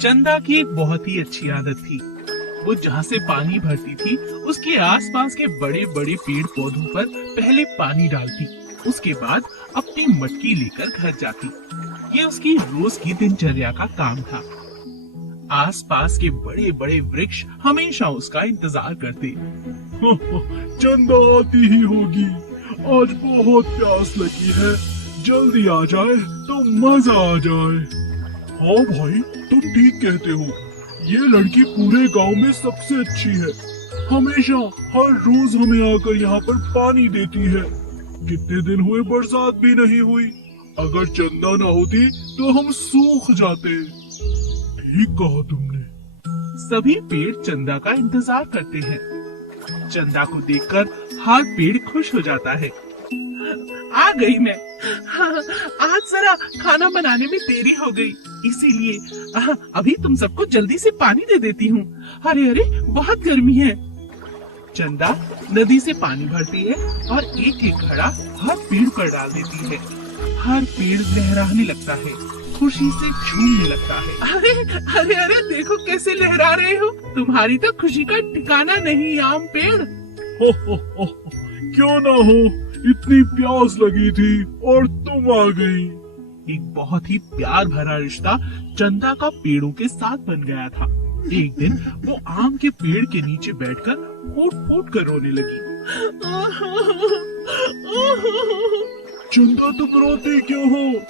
चंदा की एक बहुत ही अच्छी आदत थी। वो जहाँ से पानी भरती थी उसके आसपास के बड़े बड़े पेड़ पौधों पर पहले पानी डालती, उसके बाद अपनी मटकी लेकर घर जाती। ये उसकी रोज की दिनचर्या का काम था। आसपास के बड़े बड़े वृक्ष हमेशा उसका इंतजार करते। चंदा आती ही होगी, आज बहुत प्यास लगी है, जल्दी आ जाए तो मजा आ जाए। हाँ भाई, तुम ठीक कहते हो, ये लड़की पूरे गांव में सबसे अच्छी है, हमेशा हर रोज हमें आकर यहाँ पर पानी देती है। कितने दिन हुए बरसात भी नहीं हुई, अगर चंदा ना होती तो हम सूख जाते। ठीक कहा तुमने। सभी पेड़ चंदा का इंतजार करते हैं। चंदा को देखकर हर पेड़ खुश हो जाता है। आ गई मैं। आज जरा खाना बनाने में देरी हो गई, इसीलिए अभी तुम सबको जल्दी से पानी दे देती हूँ। अरे अरे, बहुत गर्मी है। चंदा नदी से पानी भरती है और एक एक घड़ा हर पेड़ पर डाल देती है। हर पेड़ लहराने लगता है, खुशी से झूमने लगता है। अरे अरे अरे, देखो कैसे लहरा रहे हो, तुम्हारी तो खुशी का ठिकाना नहीं आम पेड़। हो, क्यों ना हो, इतनी प्यास लगी थी और तुम आ गई। एक बहुत ही प्यार भरा रिश्ता चंदा का पेड़ों के साथ बन गया था। एक दिन वो आम के पेड़ के नीचे बैठकर फूट फूट कर रोने लगी। चंदा, तुम रोती क्यों हो?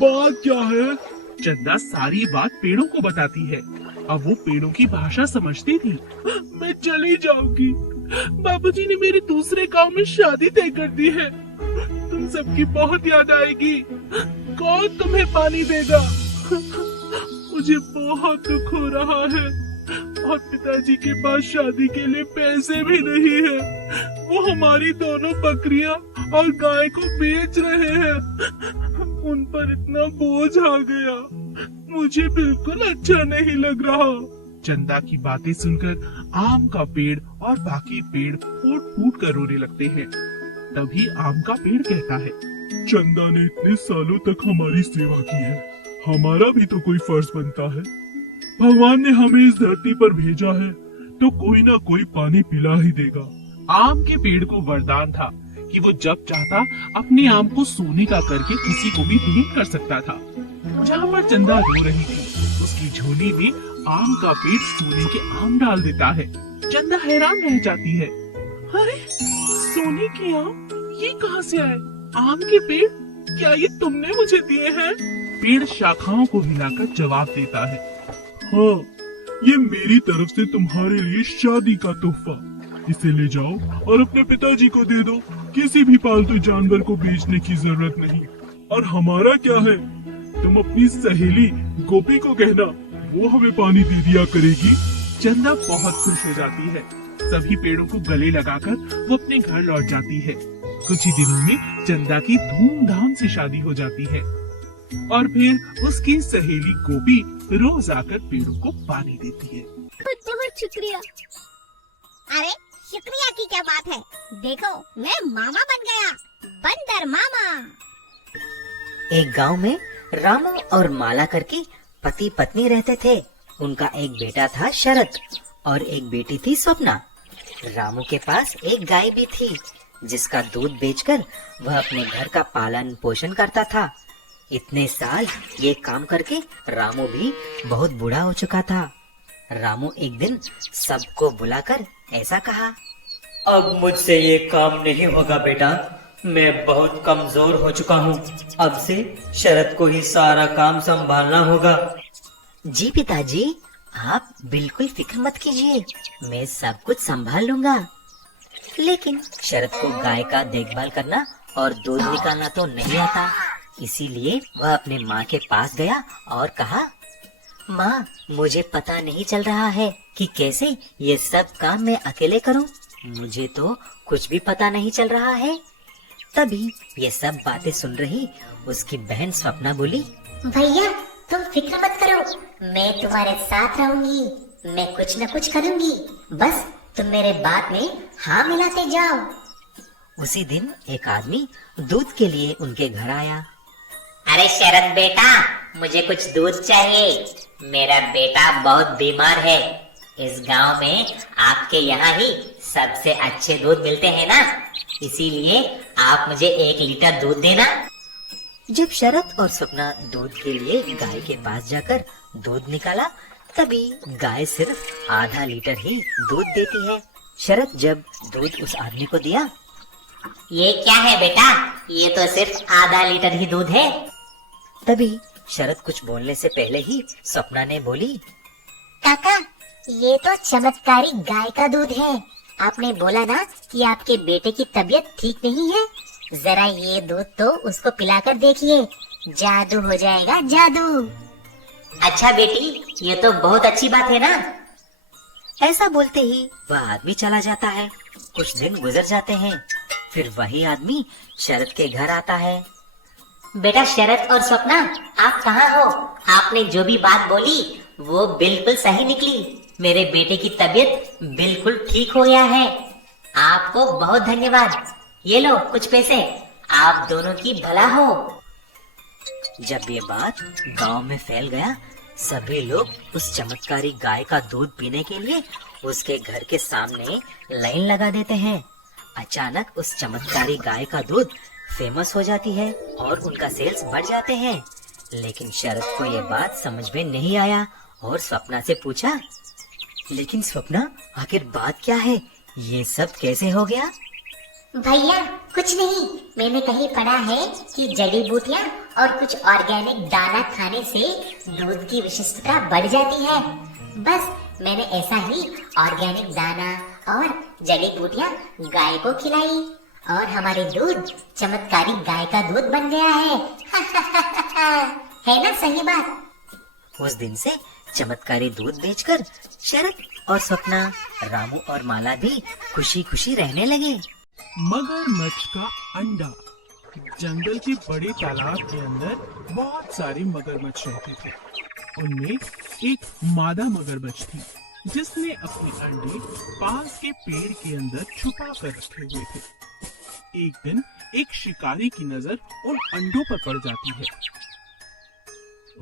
बात क्या है? चंदा सारी बात पेड़ों को बताती है। अब वो पेड़ों की भाषा समझती थी। मैं चली जाऊंगी, बाबूजी ने मेरे दूसरे गांव में शादी तय कर दी है। तुम सबकी बहुत याद आएगी। कौन तुम्हें पानी देगा? मुझे बहुत दुख हो रहा है और पिताजी के पास शादी के लिए पैसे भी नहीं है। वो हमारी दोनों बकरियां और गाय को बेच रहे हैं। उन पर इतना बोझ आ गया, मुझे बिल्कुल अच्छा नहीं लग रहा। चंदा की बातें सुनकर आम का पेड़ और बाकी पेड़ फूट फूट कर रोने लगते हैं। तभी आम का पेड़ कहता है, चंदा ने इतने सालों तक हमारी सेवा की है, हमारा भी तो कोई फर्ज बनता है। भगवान ने हमें इस धरती पर भेजा है तो कोई ना कोई पानी पिला ही देगा। आम के पेड़ को वरदान था कि वो जब चाहता अपने आम को सोने का करके किसी को भी भेंट कर सकता था। जहाँ पर चंदा रो रही थी, उसकी झोली में आम का पेड़ सोने के आम डाल देता है। चंदा हैरान रह जाती है। अरे, सोने के आम ये कहाँ से आए? आम के पेड़, क्या ये तुमने मुझे दिए हैं? पेड़ शाखाओं को हिलाकर जवाब देता है, हाँ, ये मेरी तरफ से तुम्हारे लिए शादी का तोहफा। इसे ले जाओ और अपने पिताजी को दे दो। किसी भी पालतू जानवर को बेचने की जरूरत नहीं। और हमारा क्या है, तुम अपनी सहेली गोपी को कहना, वो हमें पानी दे दिया करेगी। चंदा बहुत खुश हो जाती है। सभी पेड़ों को गले लगाकर वो अपने घर लौट जाती है। कुछ ही दिनों में चंदा की धूमधाम से शादी हो जाती है और फिर उसकी सहेली गोपी रोज आकर पेड़ों को पानी देती है। बहुत शुक्रिया। अरे, शुक्रिया की क्या बात है, देखो मैं मामा बन गया, बंदर मामा। एक गांव में रामू और माला करके पति पत्नी रहते थे। उनका एक बेटा था शरद और एक बेटी थी स्वप्ना। रामू के पास एक गाय भी थी जिसका दूध बेचकर वह अपने घर का पालन पोषण करता था। इतने साल ये काम करके रामू भी बहुत बूढ़ा हो चुका था। रामू एक दिन सबको बुलाकर ऐसा कहा, अब मुझसे ये काम नहीं होगा बेटा, मैं बहुत कमजोर हो चुका हूँ। अब से शरद को ही सारा काम संभालना होगा। जी पिताजी, आप बिल्कुल फिक्र मत कीजिए, मैं सब कुछ संभाल लूंगा। लेकिन शरद को गाय का देखभाल करना और दूध निकालना तो नहीं आता, इसीलिए वह अपने माँ के पास गया और कहा, माँ, मुझे पता नहीं चल रहा है कि कैसे ये सब काम मैं अकेले करूँ। मुझे तो कुछ भी पता नहीं चल रहा है। तभी ये सब बातें सुन रही उसकी बहन स्वप्ना बोली, भैया तुम फिक्र मत करो, मैं तुम्हारे साथ रहूंगी, मैं कुछ न कुछ करूंगी, बस तुम मेरे बात में हाँ मिलाते जाओ। उसी दिन एक आदमी दूध के लिए उनके घर आया। अरे शरद बेटा, मुझे कुछ दूध चाहिए। मेरा बेटा बहुत बीमार है। इस गांव में आपके यहाँ ही सबसे अच्छे दूध मिलते हैं ना, इसीलिए आप मुझे 1 लीटर दूध देना। जब शरद और सपना दूध के लिए गाय के पास जाकर दूध निकाला, तभी गाय सिर्फ आधा लीटर ही दूध देती है। शरद जब दूध उस आदमी को दिया, ये क्या है बेटा? ये तो सिर्फ आधा लीटर ही दूध है। तभी शरद कुछ बोलने से पहले ही सपना ने बोली, काका, ये तो चमत्कारी गाय का दूध है। आपने बोला ना कि आपके बेटे की तबीयत ठीक नहीं है, जरा ये दूध तो उसको पिलाकर देखिए, जादू हो जाएगा, जादू। अच्छा बेटी, ये तो बहुत अच्छी बात है ना। ऐसा बोलते ही वह आदमी चला जाता है। कुछ दिन गुजर जाते हैं, फिर वही आदमी शरद के घर आता है। बेटा शरद और सपना, आप कहाँ हो? आपने जो भी बात बोली वो बिल्कुल सही निकली। मेरे बेटे की तबीयत बिल्कुल ठीक हो गया है। आपको बहुत धन्यवाद। ये लो कुछ पैसे, आप दोनों की भला हो। जब ये बात गांव में फैल गया, सभी लोग उस चमत्कारी गाय का दूध पीने के लिए उसके घर के सामने लाइन लगा देते हैं। अचानक उस चमत्कारी गाय का दूध फेमस हो जाती है और उनका सेल्स बढ़ जाते हैं। लेकिन शरद को ये बात समझ में नहीं आया और स्वप्ना से पूछा, लेकिन स्वप्ना, आखिर बात क्या है? ये सब कैसे हो गया? भैया कुछ नहीं, मैंने कहीं पढ़ा है कि जड़ी बूटियाँ और कुछ ऑर्गेनिक दाना खाने से दूध की विशिष्टता बढ़ जाती है। बस मैंने ऐसा ही ऑर्गेनिक दाना और जड़ी बूटियाँ गाय को खिलाई और हमारे दूध चमत्कारी गाय का दूध बन गया है। है ना सही बात? उस दिन से चमत्कारी दूध बेचकर शरद और स्वप्ना, रामू और माला भी खुशी खुशी रहने लगे। मगरमच्छ का अंडा। जंगल के बड़े तालाब के अंदर बहुत सारे मगरमच्छ रहते थे। उनमें एक मादा मगरमच्छ थी जिसने अपने अंडे पास के पेड़ के अंदर छुपा कर रखे हुए थे। एक दिन एक शिकारी की नजर उन अंडों पर पड़ जाती है।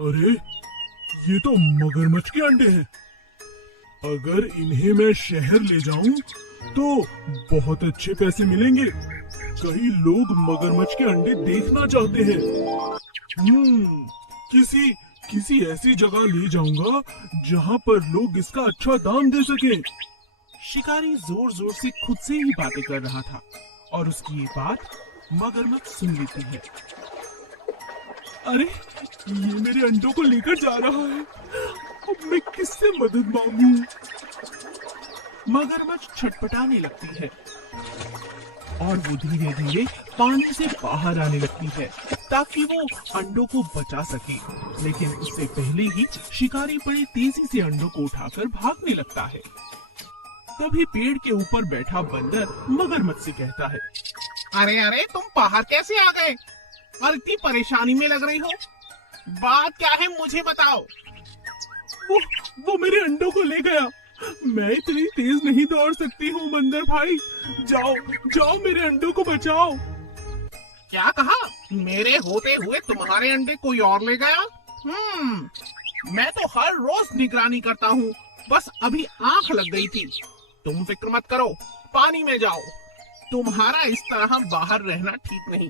अरे, ये तो मगरमच्छ के अंडे हैं। अगर इन्हें मैं शहर ले जाऊं तो बहुत अच्छे पैसे मिलेंगे। कई लोग मगरमच्छ के अंडे देखना चाहते हैं। किसी ऐसी जगह ले जाऊंगा जहां पर लोग इसका अच्छा दाम दे सकें। शिकारी जोर जोर से खुद से ही बातें कर रहा था और उसकी ये बात मगरमच्छ सुन लेती है। अरे, ये मेरे अंडों को लेकर जा रहा है। अब मैं किससे मदद मांगूं? मगरमच्छ छटपटाने लगती है और वो धीरे धीरे पानी से बाहर आने लगती है ताकि वो अंडों को बचा सके। लेकिन उससे पहले ही शिकारी बड़ी तेजी से अंडों को उठाकर भागने लगता है। तभी पेड़ के ऊपर बैठा बंदर मगरमच्छ से कहता है, अरे अरे, तुम बाहर कैसे आ गए और इतनी परेशानी में लग रही हो? बात क्या है मुझे बताओ। वो मेरे अंडों को ले गया। मैं इतनी तेज नहीं दौड़ सकती हूँ बंदर भाई। जाओ मेरे अंडों को बचाओ। क्या कहा? मेरे होते हुए तुम्हारे अंडे कोई और ले गया? मैं तो हर रोज निगरानी करता हूँ, बस अभी आंख लग गई थी। तुम फिक्र मत करो, पानी में जाओ। तुम्हारा इस तरह बाहर रहना ठीक नहीं।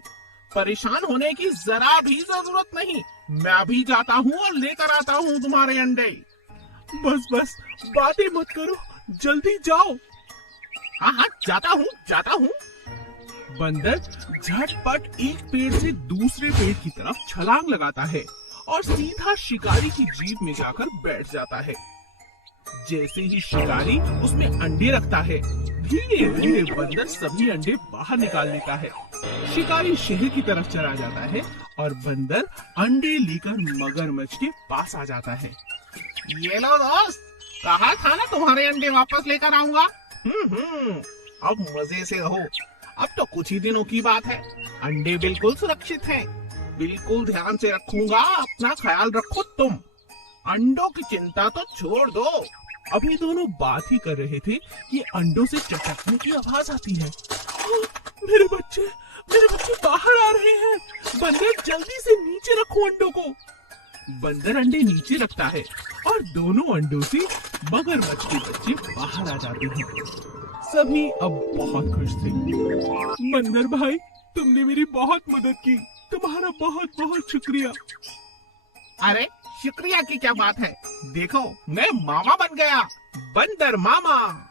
परेशान होने की जरा भी जरूरत नहीं। मैं अभी जाता हूँ और लेकर आता हूँ तुम्हारे अंडे। बस बातें मत करो, जल्दी जाओ। हाँ, जाता हूँ। बंदर झटपट एक पेड़ से दूसरे पेड़ की तरफ छलांग लगाता है और सीधा शिकारी की जीभ में जाकर बैठ जाता है। जैसे ही शिकारी उसमें अंडे रखता है, धीरे धीरे बंदर सभी अंडे बाहर निकाल लेता है। शिकारी शहर की तरफ चला जाता है और बंदर अंडे लेकर मगरमच्छ के पास आ जाता है। ये लो दोस्त, कहा था ना तुम्हारे अंडे वापस लेकर आऊंगा। अब मजे से रहो। अब तो कुछ ही दिनों की बात है। अंडे बिल्कुल सुरक्षित हैं। बिल्कुल ध्यान से रखूंगा, अपना ख्याल रखो तुम। अंडों की चिंता तो छोड़ दो। अभी दोनों बात ही कर रहे थे कि अंडों से चटकने की आवाज आती है। मेरे बच्चे बाहर आ रहे हैं। बंदर, जल्दी से नीचे रखो अंडों को। बंदर अंडे नीचे रखता है और दोनों अंडों से मगरमच्छ के बच्चे बाहर आ जाते हैं। सभी अब बहुत खुश थे। बंदर भाई, तुमने मेरी बहुत मदद की, तुम्हारा बहुत बहुत शुक्रिया। अरे शुक्रिया की क्या बात है, देखो मैं मामा बन गया, बंदर मामा।